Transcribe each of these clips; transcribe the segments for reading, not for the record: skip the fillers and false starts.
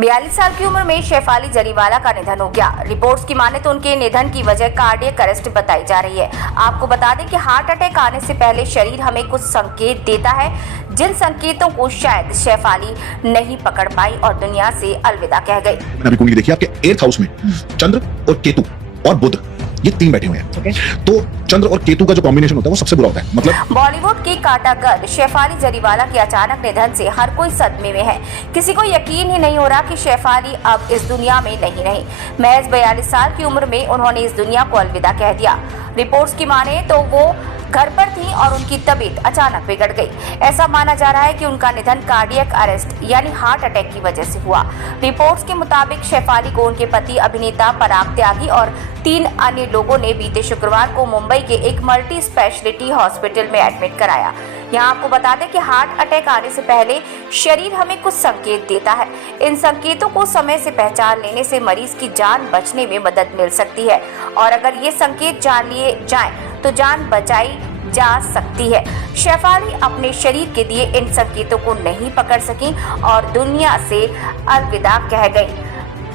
42 साल की उम्र में शेफाली जरीवाला का निधन हो गया। रिपोर्ट्स की माने तो उनके निधन की वजह कार्डियक अरेस्ट बताई जा रही है। आपको बता दें कि हार्ट अटैक आने से पहले शरीर हमें कुछ संकेत देता है, जिन संकेतों को शायद शेफाली नहीं पकड़ पाई और दुनिया से अलविदा कह गई। मैंने अभी कुंडली देखी, आपके 8th हाउस में चंद्र और केतु और बुध ये 3 बैठे हुए हैं। तो चंद्र और केतु का जो कॉम्बिनेशन होता है वो सबसे बुरा होता है। मतलब बॉलीवुड की कांटागर्ल शेफाली जरीवाला के अचानक निधन से हर कोई सदमे में है। किसी को यकीन ही नहीं हो रहा कि शेफाली अब इस दुनिया में नहीं रही। महज 42 साल की उम्र में उन्होंने इस दुनिया को अलविदा कह दिया। रिपोर्ट्स की माने तो वो घर पर थी और उनकी तबीयत अचानक बिगड़ गई। ऐसा माना जा रहा है कि उनका निधन कार्डियक अरेस्ट यानी हार्ट अटैक की वजह से हुआ। रिपोर्ट्स के मुताबिक शेफाली को उनके पति अभिनेता पराग त्यागी और 3 अन्य लोगों ने बीते शुक्रवार को मुंबई के एक मल्टी स्पेशलिटी हॉस्पिटल में एडमिट कराया। यहाँ आपको बता दें कि हार्ट अटैक आने से पहले शरीर हमें कुछ संकेत देता है। इन संकेतों को समय से पहचान लेने से मरीज की जान बचने में मदद मिल सकती है और अगर ये संकेत जान लिए जाएं तो जान बचाई जा सकती है। शेफाली अपने शरीर के दिए इन संकेतों को नहीं पकड़ सकी और दुनिया से अलविदा कह गई।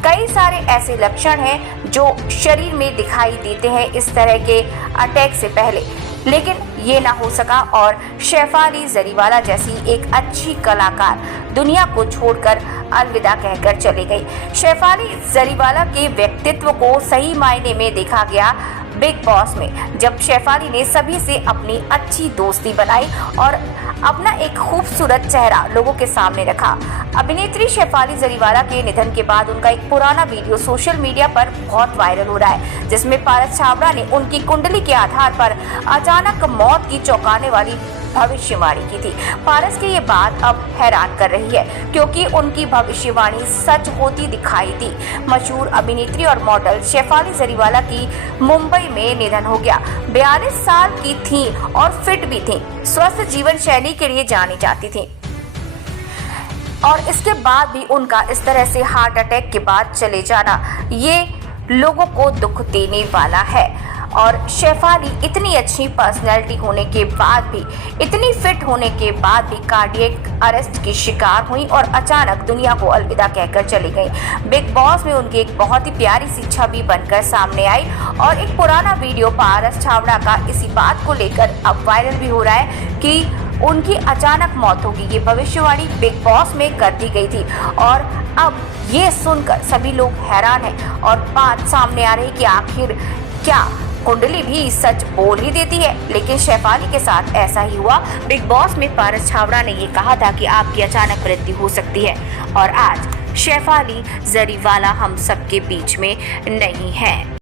कई सारे ऐसे लक्षण हैं जो शरीर में दिखाई देते हैं इस तरह के अटैक से पहले, लेकिन ये ना हो सका और शेफाली जरीवाला जैसी एक अच्छी कलाकार दुनिया को छोड़कर अलविदा कहकर चली गई। शेफाली जरीवाला के व्यक्तित्व को सही मायने में देखा गया बिग बॉस में, जब शेफाली ने सभी से अपनी अच्छी दोस्ती बनाई और अपना एक खूबसूरत चेहरा लोगों के सामने रखा। अभिनेत्री शेफाली जरीवाला के निधन के बाद उनका एक पुराना वीडियो सोशल मीडिया पर बहुत वायरल हो रहा है, जिसमें पारस छाबड़ा ने उनकी कुंडली के आधार पर अचानक मौत की चौंकाने वाली भविष्यवाणी की थी। पारस की ये बात अब हैरान कर रही है क्योंकि उनकी भविष्यवाणी सच होती दिखाई दी। मशहूर अभिनेत्री और मॉडल शेफाली जरीवाला की मुंबई में निधन हो गया। 42 साल की थी और फिट भी थी, स्वस्थ जीवन शैली के लिए जानी जाती थी और इसके बाद भी उनका इस तरह से हार्ट अटैक के बाद चले जाना ये लोगों को दुख देने वाला है। और शेफाली इतनी अच्छी पर्सनैलिटी होने के बाद भी, इतनी फिट होने के बाद भी कार्डियक अरेस्ट की शिकार हुई और अचानक दुनिया को अलविदा कहकर चली गई। बिग बॉस में उनकी एक बहुत ही प्यारी सी छवि बनकर सामने आई और एक पुराना वीडियो पारस छाबड़ा का इसी बात को लेकर अब वायरल भी हो रहा है कि उनकी अचानक मौत होगी। ये भविष्यवाणी बिग बॉस में कर दी गई थी और अब ये सुनकर सभी लोग हैरान हैं और बात सामने आ रही कि आखिर क्या कुंडली भी सच बोल ही देती है। लेकिन शेफाली के साथ ऐसा ही हुआ। बिग बॉस में पारस छाबड़ा ने ये कहा था कि आपकी अचानक मृत्यु हो सकती है और आज शेफाली जरीवाला हम सबके बीच में नहीं है।